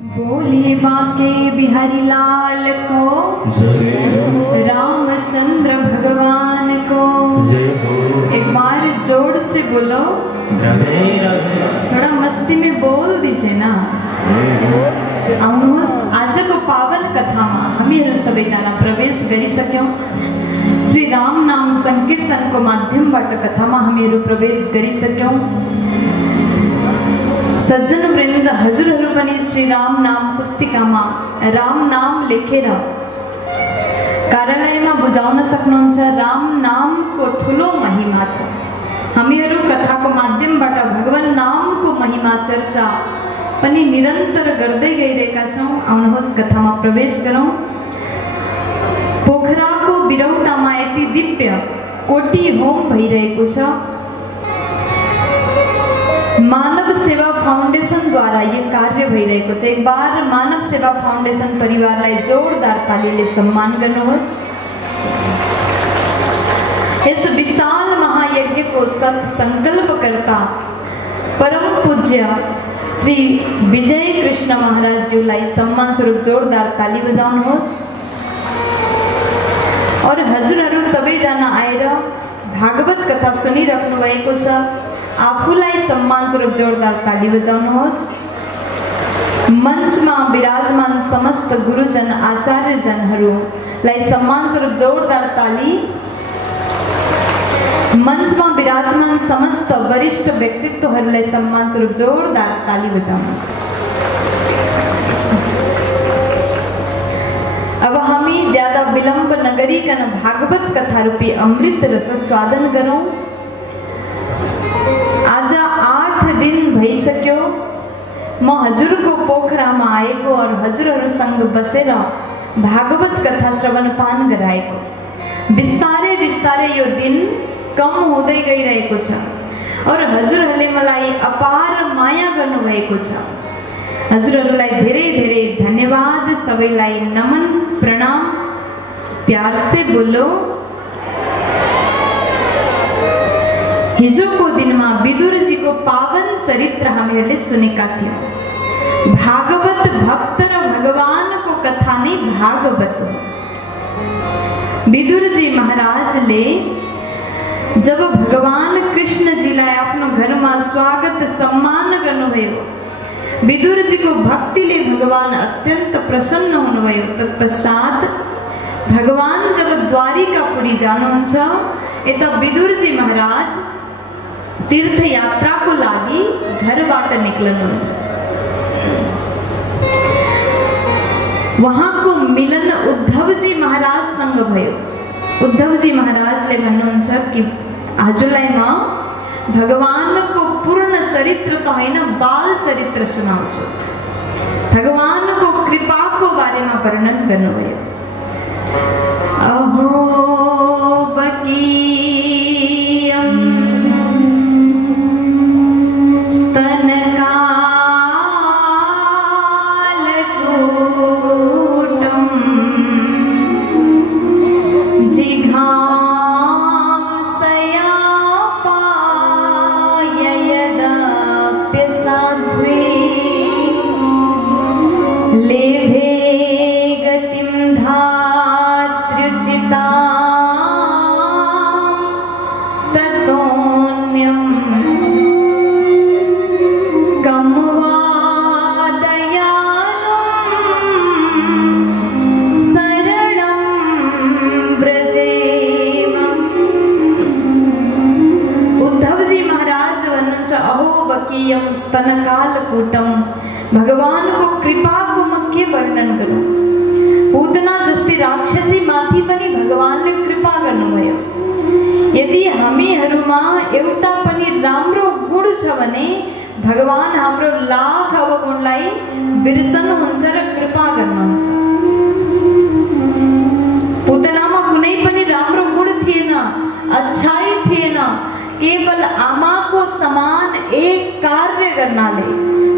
बोलिए बाके बिहारी लाल को, रामचंद्र भगवान को। एक बार जोर से बोलो, थोड़ा मस्ती में बोल दीजिए ना। आज को पावन कथा में हमीहरू सबैजना प्रवेश गरिसक्यौं। श्री राम नाम संकीर्तन को माध्यमबाट कथा में हमीहरू प्रवेश गरिसक्यौं। सज्जन वृन्द हजुरहरू पनि श्री राम नाम पुस्तिकामा राम नाम लेखेर कार्यालयमा बुझाउन सक्नुहुन्छ। राम नामको ठुलो महिमा छ। हामीहरू कथाको माध्यमबाट भगवान नामको महिमा चर्चा पनि निरन्तर गर्दै गइरहेका छौं। आउनुहोस् कथामा प्रवेश गरौं। पोखराको बिरौटामा यति दिव्य कोटी होम भइरहेको छ। मानव सेवा फाउन्डेशन द्वारा ये कार्य भइरहेको छ। एक बार मानव सेवा फाउन्डेशन परिवारलाई जोरदार तालीले सम्मान गर्नुहोस्। यस विशाल महायज्ञको सत् संकल्पकर्ता परम पूज्य श्री विजय कृष्ण महाराज ज्यूलाई सम्मान स्वरूप जोरदार ताली बजाउनुहोस्। और हजुरहरू सबैजना आएर भागवत कथा सुनिराख्नु भएको छ। आफूलाई सम्मान स्वरूप जोरदार ताली बजाउनुहोस्। मञ्चमा विराजमान समस्त गुरुजन आचार्यजनहरूलाई सम्मान स्वरूप जोरदार ताली। मञ्चमा विराजमान समस्त वरिष्ठ व्यक्तित्वहरूलाई सम्मान स्वरूप जोरदार ताली बजाउनुहोस्। अब हामी ज्यादा विलम्ब नगरिकन भागवत कथा रूपी अमृत रस स्वादन गरौं। आज 8 दिन भइसक्यो म हजुरको पोखरामा आएको और हजुरहरूसँग बसेर भागवत कथा श्रवणपान गराएको। बिस्तारै बिस्तारै यो दिन कम हुँदै गइरहेको छ और हजुरहरूले मलाई अपार माया गर्नुभएको छ। हजुरहरूलाई धेरै धेरै धन्यवाद। सबैलाई नमन प्रणाम। प्यार से बोलो। हिजोको दिनमा विदुर जी को पावन चरित्र हामीहरूले सुनेका थियौं। भागवत भक्त र भगवान को कथा नै भागवत हो। विदुर जी महाराजले जब भगवान कृष्ण जीलाई आफ्नो घरमा स्वागत सम्मान गर्नुभयो, विदुर जी को भक्तिले भगवान अत्यंत प्रसन्न हुनुभयो। तत्पश्चात भगवान जब द्वारिकापुरी जानुहुन्छ, यता विदुर जी महाराज तीर्थ यात्रा को लागि घरबाट निक्लनुहुन्छ। वहाँको मिलन उद्धव जी महाराज सँग भयो। उद्धव जी महाराजले भन्नुहुन्छ कि हजुरलाई म भगवानको पूर्ण चरित्र त हैन, बाल चरित्र सुनाउँछु। भगवानको कृपाको बारेमा वर्णन गर्नुभयो। अहो बकी स्तनकाल कूटम। भगवान को कृपा को म के वर्णन गरौं। पूतना जस्ती राक्षसी माथि पनि भगवानले कृपा गर्नुभयो। यदि हामीहरुमा एउटा पनि राम्रो गुण छ भने भगवान हाम्रो लाख अवगुणलाई बिर्सनुहुन्छ र कृपा गर्नुहुन्छ। पूतनामा कुनै पनि राम्रो गुण थिएन, अच्छाई थिएन। केवल आमाको समान एक कार्य गर्नाले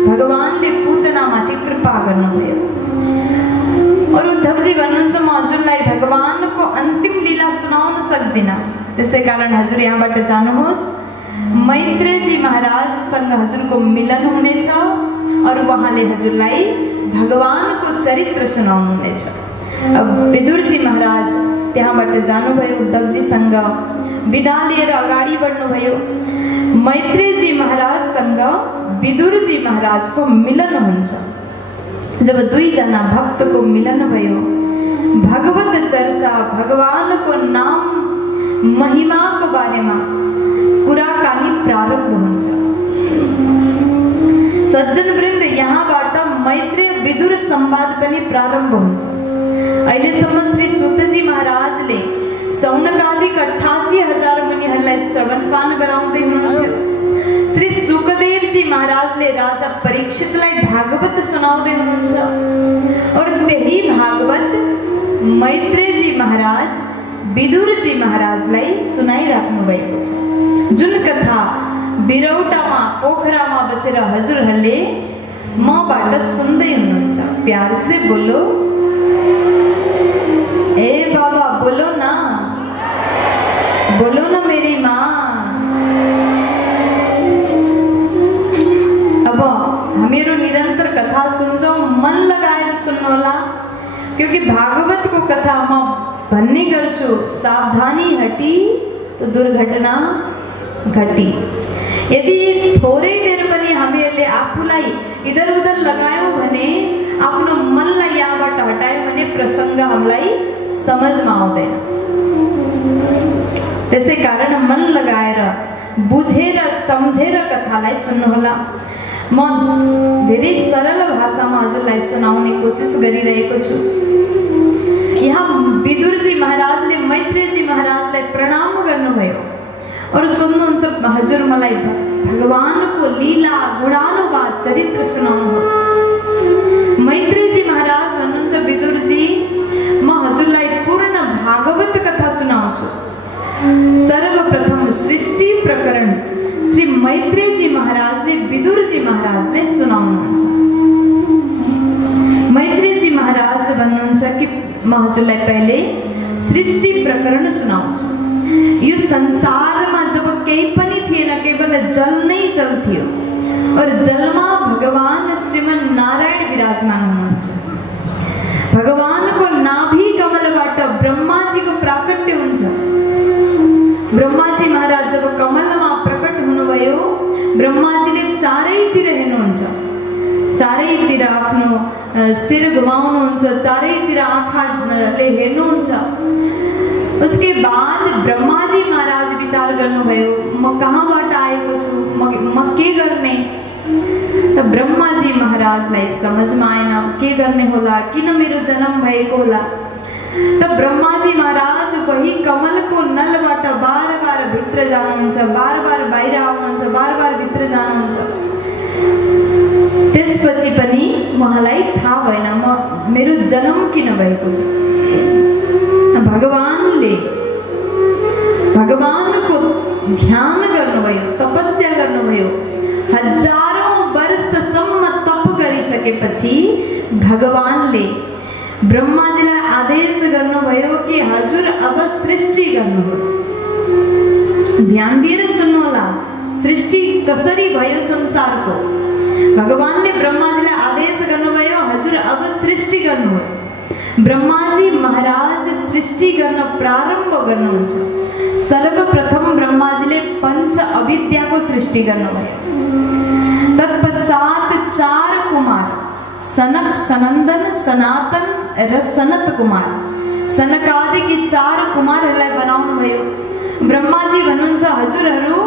भगवानले पूतनामाथि कृपा गर्नुभयो। और उद्धव जी भन्नुहुन्छ म हजुरलाई भगवानको अन्तिम लीला सुनाउन सक्दिन, त्यसै कारण हजुर यहाँबाट जानुहोस्। मैत्रेय जी महाराज सँग हजुरको मिलन हुनेछ और वहाँले हजुरलाई भगवानको चरित्र सुनाउनुहुनेछ। अब विदुरजी महाराज त्यहाँबाट जानुभयो, उद्धवजीसँग विदा लिएर अगाडि बढ्नुभयो। मैत्रेयजी महाराजसँग विदुरजी महाराजको मिलन हुन्छ। जब दुईजना भक्तको मिलन भयो, भगवत चर्चा, भगवानको नाम महिमाको बारेमा कुराकानी प्रारम्भ हुन्छ। सज्जन वृन्द, यहाँबाट मैत्रेय विदुर संवाद पनि प्रारम्भ हुन्छ। अहिलेसम्म श्री सुतजी महाराजले सौनकादिक 88,000 मुनिहरूलाई श्रवणपान गराउँदै हुनुहुन्थ्यो। श्री सुखदेवजी महाराजले राजा परीक्षितलाई भागवत सुनाउँदै हुनुहुन्छ और त्यही भागवत मैत्रेयजी महाराज विदुरजी महाराजलाई सुनाइराख्नु भएको छ। जुन कथा बिरौटामा पोखरामा बसेर हजुरहरूले मबाट सुन्दै हुनुहुन्छ। प्यार से बोलो, ए बाबा बोलो ना, बोलो ना मेरी माँ। अब हामीहरू निरन्तर कथा सुन्छौँ, मन लगाएर सुन्नुहोला, क्योंकि भागवतको कथा म भन्ने गर्छु, सावधानी हटी तो दुर्घटना घटी। यदि थोरै देर पनि हामीहरूले आफूलाई इधर उधर लगायौँ भने, आफ्नो मनलाई यहाँबाट हटायौँ भने प्रसङ्ग हामीलाई समझमा आउँदैन। त्यसै कारण मन लगाएर बुझेर सम्झेर कथालाई सुन्नुहोला। म धेरै सरल भाषामा हजुरलाई सुनाउने कोसिस गरिरहेको छु। यहाँ विदुरजी महाराजले मैत्रेयजी महाराजलाई प्रणाम गर्नुभयो और सुन्नुहुन्छ, हजुर मलाई भगवानको लीला गुणानुवाद चरित्र सुनाउनुहोस्। मैत्रेयजी महाराज भन्नुहुन्छ, विदुरजी म हजुरलाई पूर्ण भागवत कथा सुनाउँछु। सर्वप्रथम सृष्टि प्रकरण श्री मैत्रेयजी महाराजले विदुरजी महाराजलाई सुनाउनुहुन्छ। मैत्रेयजी महाराज भन्नुहुन्छ कि म हजुरलाई पहिले सृष्टि प्रकरण सुनाउँछु। यो संसारमा जब केही पनि थिएन, केवल जल नै जल थियो और जलमा भगवान श्रीमन नारायण विराजमान हुनुहुन्छ। भगवानको नाभि कमलबाट ब्रह्माजीको प्राकट्य हुन्छ। ब्रह्माजी महाराज जब कमलमा प्रकट हुनुभयो, ब्रह्माजीले चारैतिर हेर्नुहुन्छ, चारैतिर आफ्नो शिर घुमाउनुहुन्छ, चारैतिर आँखाले हेर्नुहुन्छ। उसके बाद ब्रह्माजी महाराज विचार गर्नुभयो, म कहाँबाट आएको छु, म के गर्ने। त ब्रह्माजी महाराजलाई समझमा आएन, के गर्ने होला, किन मेरो जन्म भएको होला। त ब्रह्माजी महाराज वही कमलको नलबाट बार बार भित्र जानुहुन्छ, बार बार बाहिर आउनुहुन्छ, बार बार भित्र जानुहुन्छ। त्यसपछि पनि उहाँलाई थाहा भएन मेरो जन्म किन भएको छ। भगवानले भगवानको ध्यान गर्नुभयो, तपस्या गर्नुभयो। हजारौं वर्षसम्म तप गरिसकेपछि भगवानले ब्रह्माजीलाई आदेश गर्नुभयो कि हजुर अब सृष्टि गर्नुहोस्। ध्यान दिएर सुन्नुहोला, सृष्टि कसरी भयो संसारको। भगवानले ब्रह्माजीलाई आदेश गर्नुभयो, हजुर अब सृष्टि गर्नुहोस्। ब्रह्माजी महाराज सृष्टि गर्न प्रारम्भ गर्नुहुन्छ। सर्वप्रथम ब्रह्माजीले पंच अविद्याको सृष्टि गर्नुभयो। तत्पश्चात 4 कुमार सनक, सनंदन, सनातन र सनत कुमार, सनकादिकी 4 कुमारहरूलाई बनाउनु भयो। ब्रह्माजी भन्नुहुन्छ, हजुरहरू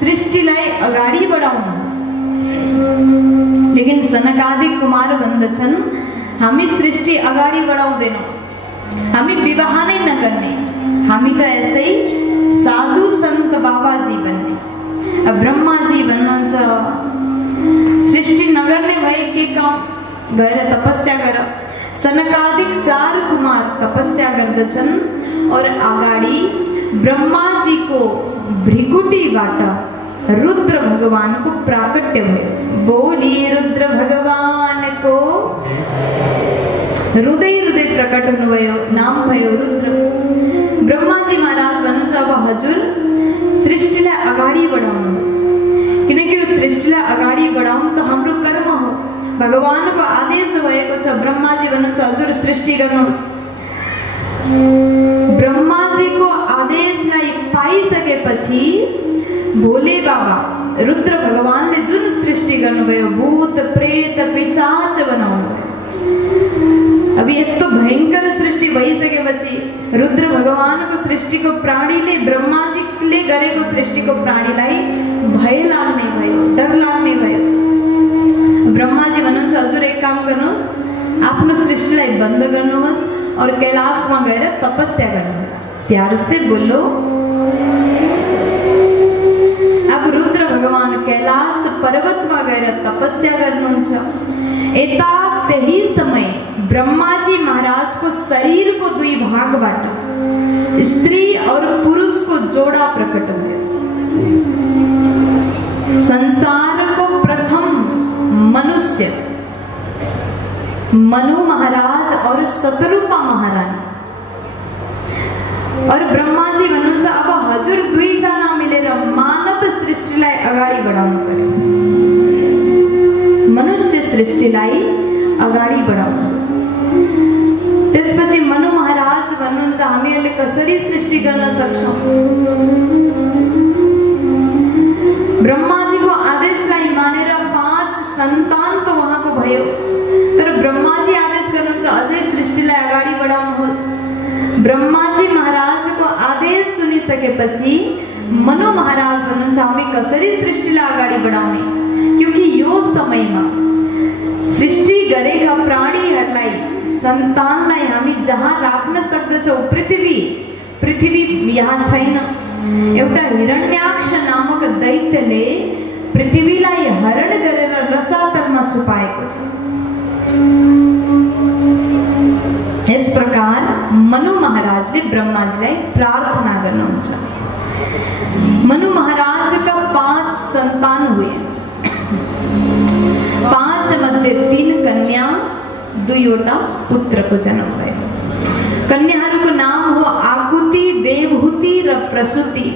सृष्टिलाई अगाडि बढाउनुहोस्। लेकिन सनकादिक कुमार भन्दछन्, हामी सृष्टि अगाडि बढाउँदैनौँ, हामी विवाह नै नगर्ने, हामी त यसै साधु सन्त बाबाजी बन्ने। अब ब्रह्माजी भन्नुहुन्छ, सृष्टि नगर्ने भए के काम, गएर तपस्या गर। सनकादिक 4 कुमार तपस्या गर्दछन् और अगाडि ब्रह्माजीको भ्रिकुटीबाट रुद्र भगवानको प्राकट्य भयो। बोली रुद्र भगवानको, हृदय हृदय प्रकट हुनुभयो, नाम भयो रुद्र। ब्रह्माजी महाराज भन्नुहुन्छ, अब हजुर सृष्टिलाई अगाडि बढाउनुहोस्, किनकि यो सृष्टिलाई अगाडि बढाउनु त हाम्रो कर्म हो। भगवानको आदेश भएको छ ब्रह्माजी भन्नुहुन्छ हजुर सृष्टि गर्नुहोस्। ब्रह्माजीको आदेशलाई पाइसकेपछि भोले बाबा रुद्र भगवानले जुन सृष्टि गर्नुभयो भूत प्रेत पिशाच बनाउनु। अब यस्तो भयंकर सृष्टि भइसकेपछि रुद्र भगवानको सृष्टिको प्राणीले ब्रह्माजीले गरेको सृष्टिको प्राणीलाई भय लाग्ने भयो, डर लाग्ने भयो। ब्रह्माजी भन्नुहुन्छ हजुर एक काम गर्नुहोस्, आफ्नो सृष्टिलाई बन्द गर्नुहोस् और कैलाशमा गएर तपस्या गर्नुहोस्। प्यार से बोलो। अब रुद्र भगवान कैलाश पर्वतमा गएर तपस्या गर्नुहुन्छ। यता त्यही समय ब्रह्माजी महाराजको शरीरको दुई भागबाट स्त्री और पुरुषको जोडा प्रकट भयो। संसारको प्रथम मनुष्य मनु महाराज और शतरूपा महारानी। और ब्रह्माजी भन्नुहुन्छ अब हजुर दुईजना मिलेर मानव सृष्टिलाई अगाडि बढाउनु पर्यो, मनुष्य सृष्टिलाई अगाडि बढाउनुहोस्। त्यसपछि मनु महाराज भन्नुहुन्छ हामीहरूले कसरी सृष्टि गर्न सक्छौं? ब्रह्माजीको आदेशलाई मानेर 5 सन्तान त उहाँको भयो, तर ब्रह्माजी आदेश गर्नुहुन्छ अझै सृष्टिलाई अगाडि बढाउनुहोस्। ब्रह्माजी महाराजको आदेश सुनिसकेपछि मनु महाराज भन्नुहुन्छ हामी कसरी सृष्टिलाई अगाडि बढाउने? क्योंकि यो समयमा सृष्टि गरेका प्राणीहरूलाई सन्तानलाई हामी जहाँ राख्न सक्दछौँ पृथ्वी यहाँ छैन। एउटा हिरण्याक्ष नामक दैत्यले पृथ्वीलाई हरण गरेर रसातलमा छुपाएको छ। इस प्रकार मनु महाराजले ब्रह्माजीलाई प्रार्थना गर्नुहुन्छ। मनु महाराजका 5 सन्तान हुए। 5 मध्ये 3 कन्या 2वटा पुत्रको जन्म भयो। कन्याहरूको नाम हो आकुति, देवहूति र प्रसूति।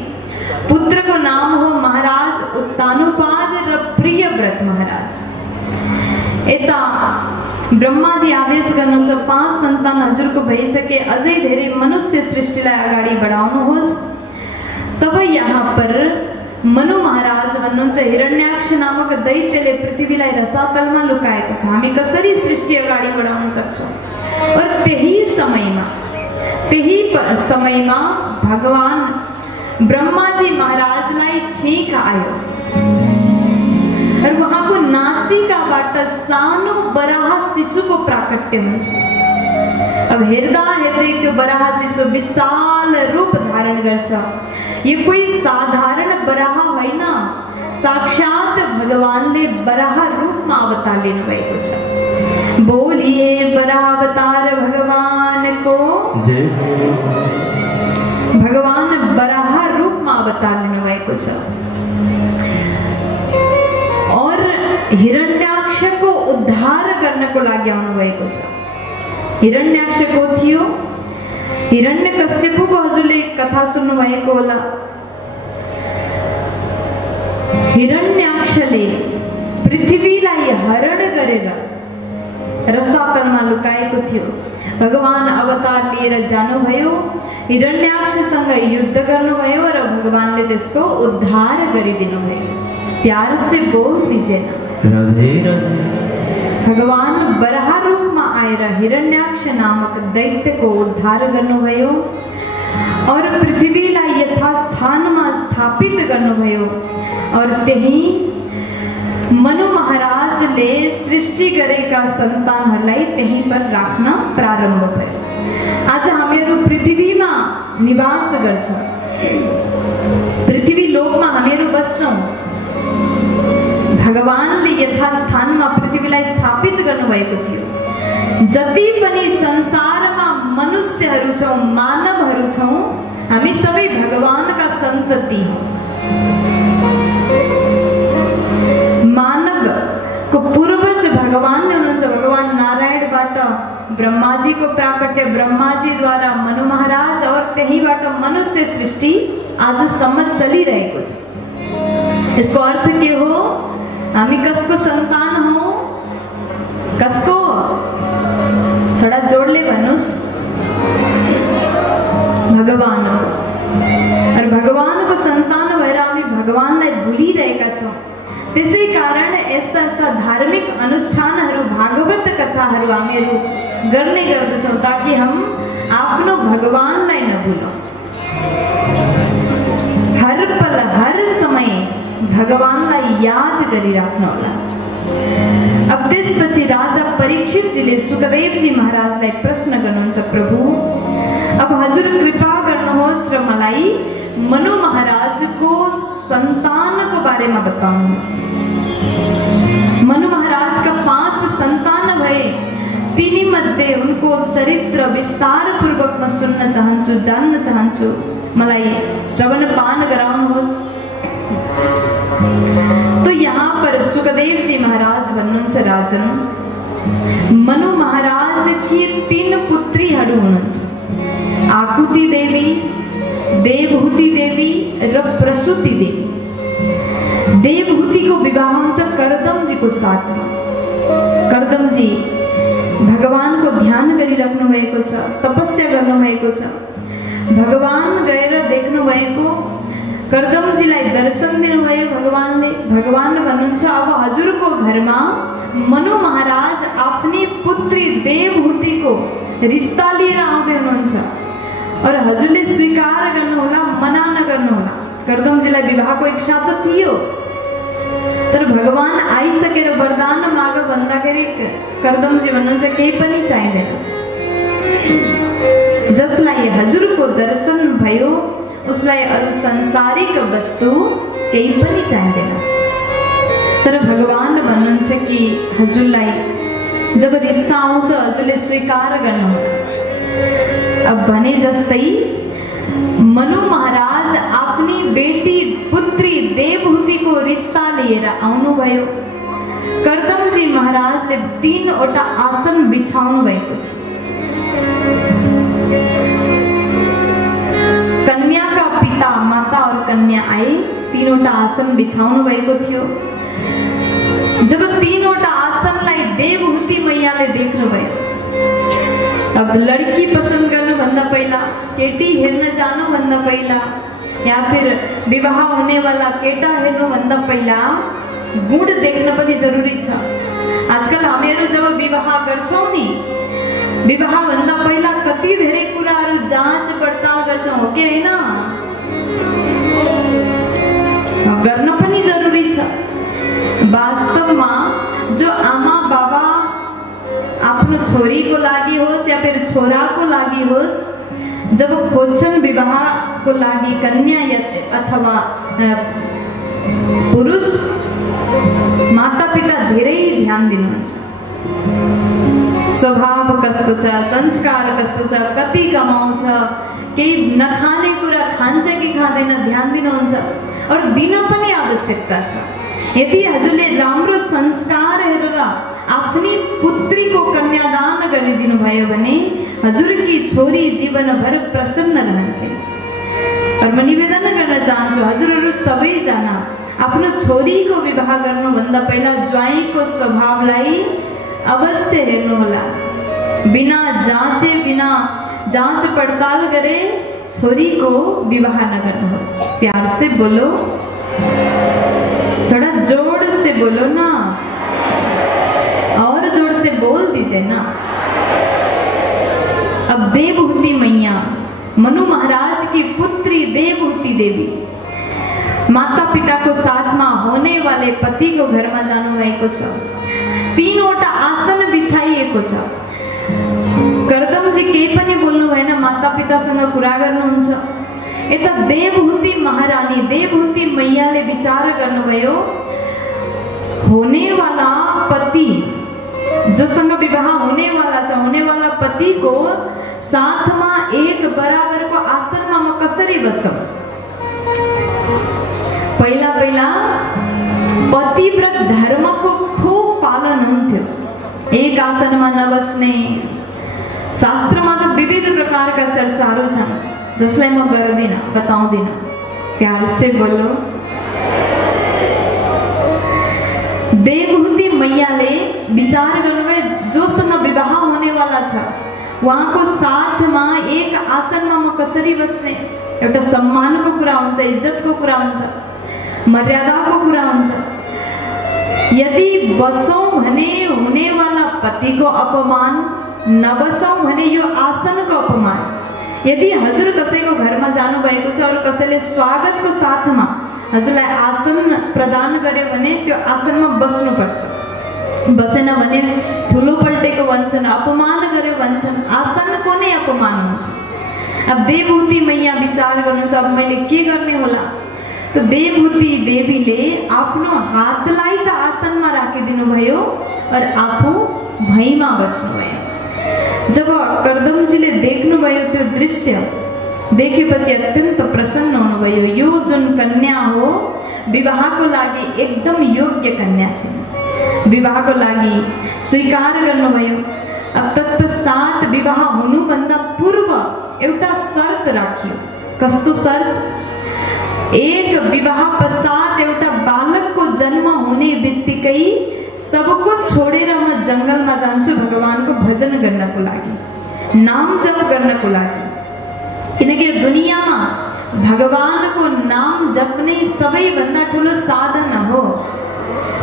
पुत्रको नाम हो महाराज उत्तानोपाद र प्रियव्रत महाराज। यता ब्रह्माजी आदेश गर्नुहुन्छ 5 सन्तान हजुरको भइसके, अझै धेरै मनुष्य सृष्टिलाई अगाडि बढाउनुहोस्। तब यहाँ पर मनु महाराज भन्नुहुन्छ हिरण्याक्ष नामक दैत्यले पृथ्वीलाई रसातलमा लुकाएको छ, हामी कसरी सृष्टि अगाडि बढाउन सक्छौं? और त्यही समयमा भगवान ब्रह्माजी महाराजलाई छींक आयो और उहाँको नासिकाबाट सानो बराह शिशुको प्राकट्य हुन्छ। अब हेर्दा हेर्दै त्यो बराह शिशु विशाल रूप धारण गर्छ। यो कोही साधारण बराह होइन, साक्षात भगवानले बराह रूपमा अवतार लिनु भएको छ। बोलिए बराह अवतार भगवान को जय। भगवान बराह रूपमा अवतार लिनु भएको छ और हिरण्याक्षको उद्धार गर्नको लागि आउनु भएको छ। हिरण्याक्ष को थियो? हिरण्यकश्यपको हजुरले कथा सुन्नु भएको होला। हिरण्याक्षले पृथ्वीलाई हरण गरेर रसातलमा लुकाएको थियो। भगवान अवतार लिएर जानुभयो, हिरण्याक्षसँग युद्ध गर्नुभयो र भगवानले त्यसको उद्धार गरिदिनु भयो। प्यार से बोल दीजिए ना राधे राधे। भगवान बराह रूपमा आएर हिरण्याक्ष नामक दैत्यको उद्धार गर्नुभयो और पृथ्वीलाई यथास्थानमा स्थापित गर्नुभयो। और त्यही मनु महाराजले सृष्टि गरेका सन्तानहरूलाई त्यही पर राख्न प्रारम्भ भयो। आज हामीहरू पृथ्वीमा निवास गर्छौं, पृथ्वी लोकमा हामीहरू बस्छौं। भगवानले यथास्थानमा पृथ्वीलाई स्थापित गर्नुभएको थियो। जति पनि संसारमा मनुष्यहरू छौं, मानवहरू छौं, हामी सबै भगवानका सन्तति हौं। मानवको पूर्वज भगवान नै हुनुहुन्छ। भगवान नारायणबाट ब्रह्माजीको प्राकट्य, ब्रह्माजीद्वारा मनु महाराज और त्यहीबाट मनुष्य सृष्टि आजसम्म चलिरहेको छ। यसको अर्थ के हो? हामी कसको सन्तान हौ? कसको थोड़ा जोड़ ले भन्नुस्, भगवान और भगवानको सन्तान भएर हामी भगवानलाई भुलिरहेका छौँ। त्यसै कारण यस्ता यस्ता धार्मिक अनुष्ठानहरू, भागवत कथाहरू हामीहरू गर्ने गर्दछौँ ताकि हम आफ्नो भगवानलाई नभुलौँ। हर पल हर समय भगवानलाई याद गरिराख्नु होला। अब त्यसपछि राजा परीक्षितजीले सुखदेवजी महाराजलाई प्रश्न गर्नुहुन्छ, प्रभु अब हजुर कृपा गर्नुहोस् र मलाई मनु महाराजको सन्तानको बारेमा बताउनुहोस्। मनु महाराजका 5 सन्तान भए, तिनीमध्ये उनको चरित्र विस्तार पूर्वक म सुन्न चाहन्छु, जान्न चाहन्छु, मलाई श्रवण पान गराउनुहोस्। तो यहाँ पर सुखदेव जी महाराज भन्नुहुन्छ, राजन मनु महाराज की 3 पुत्रीहरू हुनुहुन्छ, आकुति देवी, देवहूति देवी र प्रसूति देवी। देवहूति को विवाह हुन्छ कर्दम जी को साथमा। कर्दम जी भगवान को ध्यान गरिराख्नु भएको छ, तपस्या गर्नु भएको छ। भगवान गएर देख्नु भएको, कर्दमजीलाई दर्शन दिनुभयो भगवानले। भगवान भन्नुहुन्छ अब हजुरको घरमा मनु महाराज आफ्नी पुत्री देवहूतिको रिश्ता लिएर आउँदै हुनुहुन्छ और हजुरले स्वीकार गर्नुहोला, मना नगर्नुहोला। कर्दमजीलाई विवाहको इच्छा त थियो, तर भगवान आइसकेर वरदान माग भन्दाखेरि कर्दमजी भन्नुहुन्छ केही पनि चाहिँदैन। जसलाई हजुरको दर्शन भयो उसलाई अरु संसारिक वस्तु केही पनि चाहिँदैन। तर भगवान भन्नुहुन्छ कि हजुरलाई जब रिश्ता आउँछ हजुरले स्वीकार गर्नुहोला। अब भने जस्तै मनु महाराज आफ्नी बेटी पुत्री देवहूतिको रिश्ता लिएर आउनुभयो। कर्दमजी महाराजले 3 वटा आसन बिछाउनु भएको थियो। कन्या का पिता, माता और कन्या आए, 3 वटा आसन बिछाउनु भएको थियो। जब 3 वटा आसनलाई देवहूति मैयाले देख्नुभयो, अब लड़की पसंद गर्नु भन्दा पहिला, केटी हेर्न जानु भन्दा पहिला, या फिर विवाह हुने वाला केटा हेर्नु भन्दा पहिला गुण देख्न पनि जरुरी छ। आजकल हामीहरू जब विवाह गर्छौं नि, विवाह भन्दा पहिला कति धेरै कुराहरू जाँच पडताल गर्छौं, हो कि हैन? गर्न पनि जरुरी छ। वास्तवमा जो आमा बाबा आफ्नो छोरीको लागि होस् या फिर छोराको लागि होस्, जब खोज्छन् विवाहको लागि कन्या अथवा पुरुष, माता पिता धेरै ध्यान दिनुहुन्छ। स्वभाव कस्तो छ, संस्कार कस्तो छ, कति कमाउँछ, केही नखाने कुरा खान्छ कि खाँदैन ध्यान दिनुहुन्छ और दिन पनि आवश्यकता छ। यदि हजुरले राम्रो संस्कार हेरेर आफ्नी पुत्रीको कन्यादान गरिदिनु भयो भने हजुरकी छोरी जीवनभर प्रसन्न रहन्छन्। और म निवेदन गर्न चाहन्छु हजुरहरू सबैजना आफ्नो छोरीको विवाह गर्नुभन्दा पहिला ज्वाइँको स्वभावलाई अवश्य हेर्नुहोला। बिना जाँचे, बिना जाँच पड़ताल गरे छोरीको विवाह नगर्नुहोस्। प्यार से बोलो, थोड़ा जोर से बोलो ना, और जोर से बोल दीजिए ना। अब देवहूति मैया मनु महाराज की पुत्री देवहूति देवी माता पिता को साथ में होने वाले पति को घर में जानु भएको छ। 3 वटा आसन बिछाइएको छ। कर्दमजी केही पनि बोल्नु भएन, माता पितासँग कुरा गर्नुहुन्छ। यता देवहूति महारानी, देवहूति मैयाले विचार गर्नुभयो, होने वाला पति जोसँग विवाह होने वाला छ, होने वाला पति को साथ में एक बराबर को आसन में म कसरी बस्छु। पहिला पहिला पतिव्रत धर्म को खूब पालन हुन्थ्यो। एक आसन में नबस्ने, शास्त्र में तो विविध प्रकार का चर्चाहरू छन् जसलाई म गर्दिन, बताउँदिन। प्यार से बोलो। देवहूति मैयाले विचार गर्नुभयो जोसँग विवाह हुनेवाला छ उहाँको साथमा एक आसनमा म कसरी बस्ने। एउटा सम्मानको कुरा हुन्छ, इज्जतको कुरा हुन्छ, मर्यादाको कुरा हुन्छ। यदि बसौँ भने हुनेवाला पतिको अपमान, नबसौँ भने यो आसनको अपमान। यदि हजुर कसैको घरमा जानु भएको छ और कसैले स्वागतको साथमा हजुरलाई आसन प्रदान गर्यो भने त्यो आसनमा बस्नुपर्छ। बसेन भने ठुलो पल्टेको भन्छन्, अपमान गर्यो भन्छन्, आसनको नै अपमान हुन्छ। अब देवहूति मैया विचार गर्नुहुन्छ अब मैले के गर्ने होला। तो देवहूति देवीले आफ्नो हातलाई त आसनमा राखिदिनु भयो और आफू भैमा बस्नुभयो। जब कर्दमजीले देख्नुभयो त्यो दृश्य देखेपछि अत्यन्त प्रसन्न हुनुभयो। यो जुन कन्या हो विवाहको लागि एकदम योग्य कन्या छ, विवाहको लागि स्वीकार गर्नुभयो। अब तत्पश्चात विवाह हुनुभन्दा पूर्व एउटा शर्त राखियो। कस्तो शर्त? एक विवाह पश्चात एउटा बालकको जन्म हुने बित्तिकै सब कुछ छोडेर म जंगलमा जान्छु भगवानको भजन गर्नको लागि, नाम जप गर्नको लागि। किनकि दुनियाँमा भगवानको नाम जप्ने सबैभन्दा ठुलो साधन हो।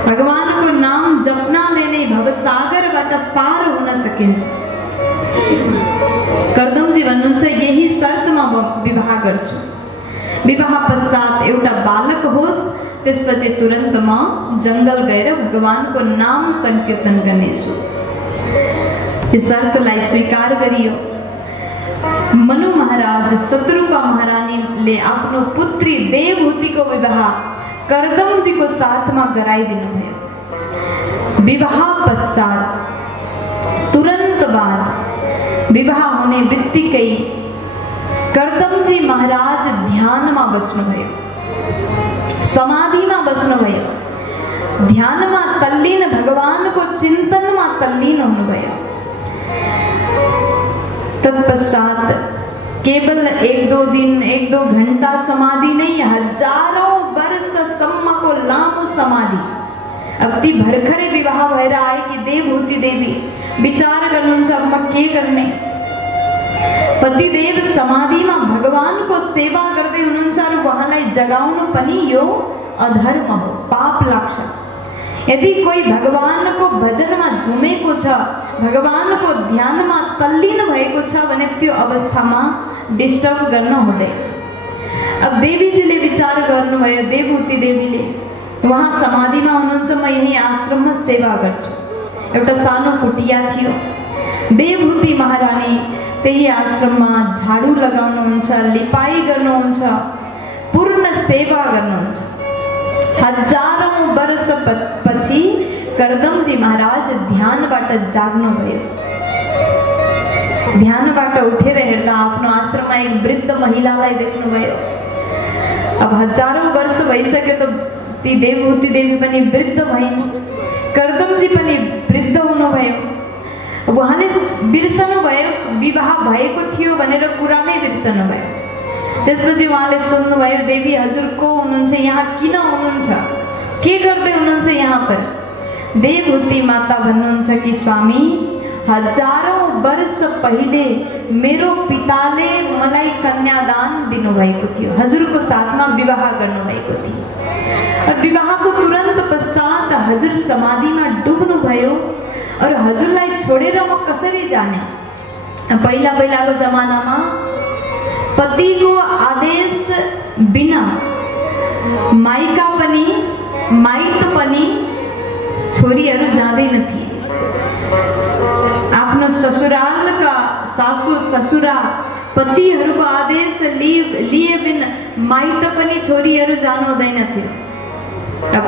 भगवानको नाम जप्नाले नै भवसागरबाट पार हुन सकिन्छ। कर्दमजी भन्नुहुन्छ यही शर्तमा म विवाह गर्छु। विवाह पश्चात एउटा बालक होस्, त्यसपछि तुरन्त म जंगल गएर भगवानको नाम संकीर्तन गर्नेछु। यो शर्तलाई स्वीकार गरियो। मनु महाराज शत्रुपा महारानीले आफ्नो पुत्री देवहूतिको विवाह कर्दमजीको साथमा गराइदिनु भयो। विवाह पश्चात तुरन्त बाद विवाह हुने बित्तिकै कर्दमजी महाराज ध्यानमा बस्नुभयो, समाधिमा बस्नुभयो, ध्यानमा तल्लीन, भगवानको चिन्तनमा तल्लीन हुनुभयो। तत्पश्चात केवल 1-2 दिन 1-2 घंटा समाधि नहीं, हजारौं वर्षसम्मको लामो समाधि। अब ती भर्खरै विवाह भएर आएकी देवहूति देवी विचार गर्नुहुन्छ अब म के गर्ने। पतिदेव समाधिमा भगवानको सेवा गर्दै हुनुहुन्छ र उहाँलाई जगाउनु पनि यो अधर्म हो, पाप लाग्छ। यदि कोही भगवानको भजनमा झुमेको छ, भगवानको ध्यानमा तल्लीन भएको छ भने त्यो अवस्थामा डिस्टर्ब गर्न हुँदैन। अब देवीजीले विचार गर्नुभयो, देवहूति देवीले उहाँ समाधिमा हुनुहुन्छ, म यही आश्रममा सेवा गर्छु। एउटा सानो कुटिया थियो। देवहूति महारानी त्यही आश्रममा झाडु लगाउनुहुन्छ, लिपाई गर्नुहुन्छ, पूर्ण सेवा गर्नुहुन्छ। हजारौं वर्ष पछि कर्दमजी महाराज ध्यानबाट जाग्नुभयो। ध्यानबाट उठेर हेर्दा आफ्नो आश्रममा एक वृद्ध महिलालाई देख्नुभयो। अब हजारौं वर्ष भइसक्यो त ती देवहूति देवी पनि वृद्ध भइन्, कर्दमजी पनि वृद्ध हुनुभयो। उहाँले बिर्सनु भयो, विवाह भएको थियो भनेर कुरा नै बिर्सनु भयो। त्यसपछि उहाँले सोध्नुभयो, देवी हजुर को हुनुहुन्छ, यहाँ किन हुनुहुन्छ, के गर्दै हुनुहुन्छ यहाँ पर? देवहूति माता भन्नुहुन्छ कि स्वामी हजारौं वर्ष पहिले मेरो पिताले मलाई कन्यादान दिनुभएको थियो, हजुरको साथमा विवाह गर्नुभएको थियो। और विवाहको तुरन्त पश्चात हजुर समाधिमा डुब्नु भयो और हजुरलाई छोडेर म कसरी जाने? पहिला पहिलाको जमानामा पतिको आदेश बिना माइका पनि माइत पनि छोरीहरू जाँदैन थिए। आफ्नो ससुरालका सासु ससुरा पतिहरूको आदेश लिए बिना माइत पनि छोरीहरू जानु हुँदैन थियो।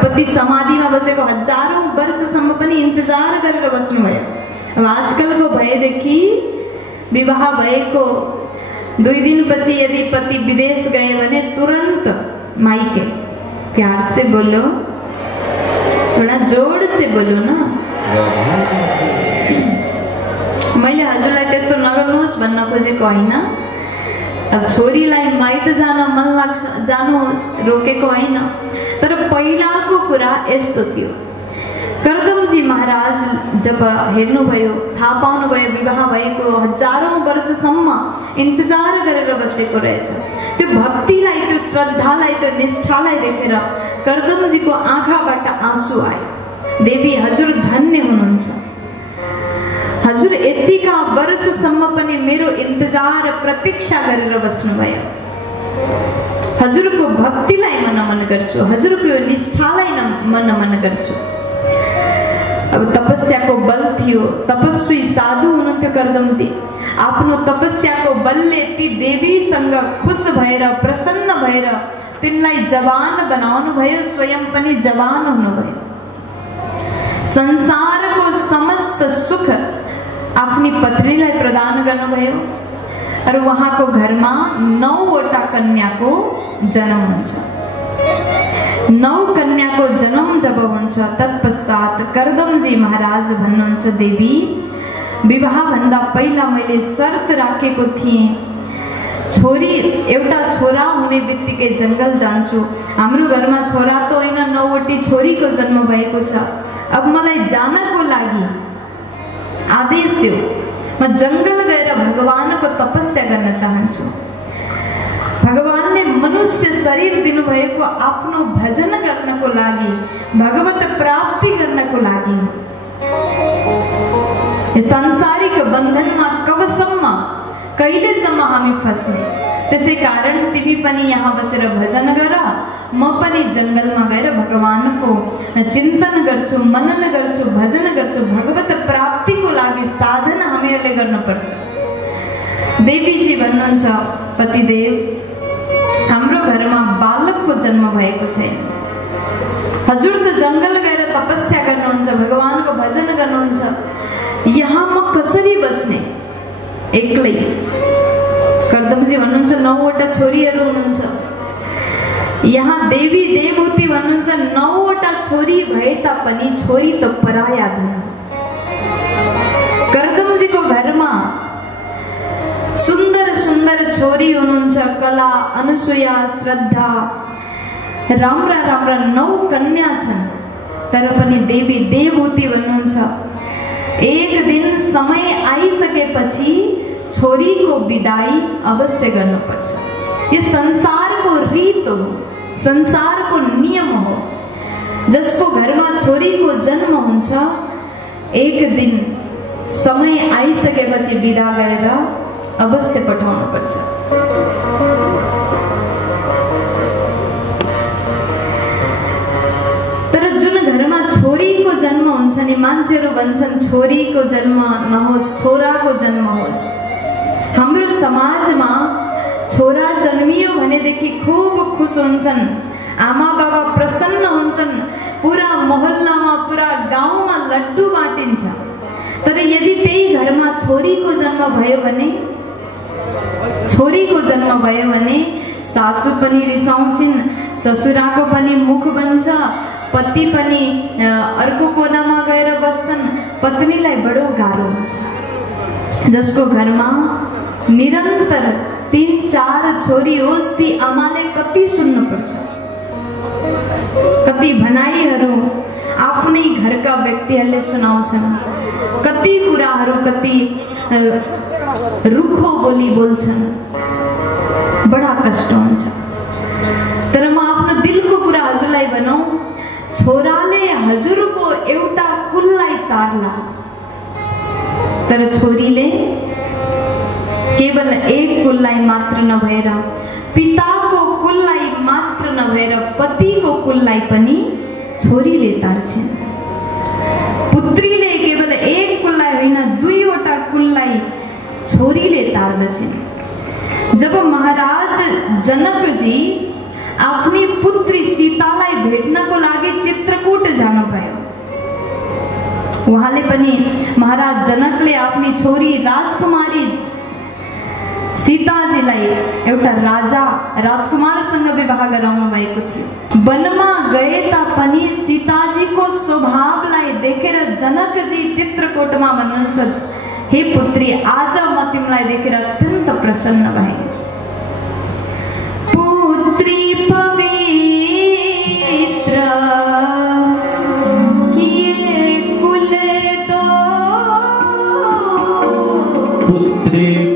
पति समाधिमा बसेको हजारौं वर्षसम्म पनि इन्तजार गरेर बस्नुभयो। अब आजकलको भएदेखि विवाह भएको 2 दिनपछि यदि पति विदेश गए भने तुरंत माइके। प्यार से बोलो, थोड़ा जोड़ से बोलो ना। मैले हजुरलाई त्यस्तो नगर्नुहोस् भन्न खोजेको होइन। अब छोरीलाई माइत जान मन लाग्छ जानुहोस्, रोकेको होइन। तर पहिलाको कुरा यस्तो थियो, कर्दमजी महाराज जब हेर्नुभयो, थाहा पाउनुभयो विवाह भएको हजारौं वर्षसम्म इन्तजार गरेर बसेको रहेछ, त्यो भक्तिलाई, त्यो श्रद्धालाई, त्यो निष्ठालाई देखेर कर्दमजीको आँखाबाट आँसु आयो। देवी हजुर धन्य हुनुहुन्छ, हजुर यतिका वर्षसम्म पनि मेरो इन्तजार प्रतीक्षा गरेर बस्नुभयो। हजुरको भक्तिलाई म नमन गर्छु, हजुरको यो निष्ठालाई म नमन गर्छु। अब तपस्याको बल थियो, तपस्वी साधु हुनुहुन्थ्यो कर्दमजी। आफ्नो तपस्याको बलले ती देवीसँग खुश भएर, प्रसन्न भएर तिनलाई जवान बनाउनु भयो, स्वयं पनि जवान हुनुभयो। संसारको समस्त सुख आफ्नी पत्नीलाई प्रदान गर्नुभयो र उहाँको घरमा 9वटा कन्याको जन्म हुन्छ। 9 कन्याको जन्म जब हुन्छ तत्पश्चात कर्दमजी महाराज भन्नुहुन्छ, देवी विवाह भन्दा पहिला मैले शर्त राखेको थिएँ, छोरी एउटा छोरा हुने बित्तिकै जंगल जान्छु। हाम्रो घरमा छोरा त होइन, 9वटी छोरीको जन्म भएको छ। अब मलाई जानको लागि आदेश दियो, म जंगल गएर भगवानको तपस्या गर्न चाहन्छु। भगवानले मनुष्य शरीर दिनुभएको आफ्नो भजन गर्नको लागि, भगवत प्राप्ति गर्नको लागि। सांसारिक बन्धनमा कबसम्म, कहिलेसम्म हामी फस्ने? त्यसै कारण तिमी पनि यहाँ बसेर भजन गर, म पनि जंगलमा गएर भगवानको चिन्तन गर्छु, मनन गर्छु, भजन गर्छु। भगवत प्राप्तिको लागि साधना हामीहरूले गर्नुपर्छ। देवीजी भन्नुहुन्छ, पतिदेव हाम्रो घरमा बालकको जन्म भएको छैन। हजुर त जंगल गएर तपस्या गर्नुहुन्छ, भगवानको भजन गर्नुहुन्छ, यहाँ म कसरी बस्ने एक्लै? कर्दमजी भन्नुहुन्छ 9वटा छोरीहरू हुनुहुन्छ, यहाँ देवी देवहूति भन्नुहुन्छ 9वटा छोरी भए तापनि छोरी त पराया धन। कर्दमजीको घरमा सुन्दर सुन्दर छोरी हुनुहुन्छ, कला, अनुसुया, श्रद्धा, राम्रा राम्रा 9 कन्या छन्। तर पनि देवी देवहूति भन्नुहुन्छ, एक दिन समय आइसकेपछि छोरीको विदाई अवश्य गर्नुपर्छ। यो संसारको रीत हो, संसारको नियम हो। जसको घरमा छोरीको जन्म हुन्छ, एक दिन समय आइसकेपछि विदा गरेर अवश्य पठाउनुपर्छ। तर जुन घरमा छोरीको जन्म हुन्छ नि, मान्छेहरू भन्छन् छोरीको जन्म नहोस्, छोराको जन्म होस्। हाम्रो समाजमा छोरा जन्मियो भनेदेखि खूब खुश हुन्छन्, आमा बाबा प्रसन्न हुन्छन्, पुरा मोहल्लामा, पुरा गाउँमा लड्डु बाँटिन्छ। तर यदि त्यही घरमा छोरीको जन्म भयो भने सासु पनि रिसाउँछिन्, ससुराको पनि मुख बन्छ, पति पनि अर्को कोनामा गएर बस्छन्, पत्नीलाई बडो गाह्रो हुन्छ। जसको घरमा निरन्तर 3-4 छोरी होस्, ती आमाले कति सुन्नुपर्छ। कति भनाइहरू आफ्नै घरका व्यक्तिहरूले सुनाउँछन्, कति कुराहरू, कति रुखो बोली बोल्छन्, बडा कष्ट हुन्छ। तर म आफ्नो दिलको कुरा हजुरलाई भनौं, छोराले हजुरको एउटा कुललाई तार्ला, तर छोरीले केवल एक कुललाई मात्र नभएर, पिताको कुललाई मात्र नभएर पतिको कुललाई पनि छोरीले तार्छिन्। पुत्रीले केवल एक कुललाई होइन, 2वटा कुललाई छोरीले तार्दछिन्। जब महाराज जनकजी आफ्नी पुत्री सीतालाई भेट्नको लागि चित्रकूट जानुभयो, उहाँले पनि, महाराज जनकले आफ्नी छोरी राजकुमारी सीताजीलाई एउटा राजा राजकुमारसँग विवाह गराउनु भएको थियो। वनमा गए तापनि सीताजीको स्वभावलाई देखेर जनकजी चित्रकूटमा भन्नुहुन्छ, हे पुत्री, आज म तिमीलाई देखेर अत्यन्त प्रसन्न भएँ। पुत्री पवित्र किए पुत्री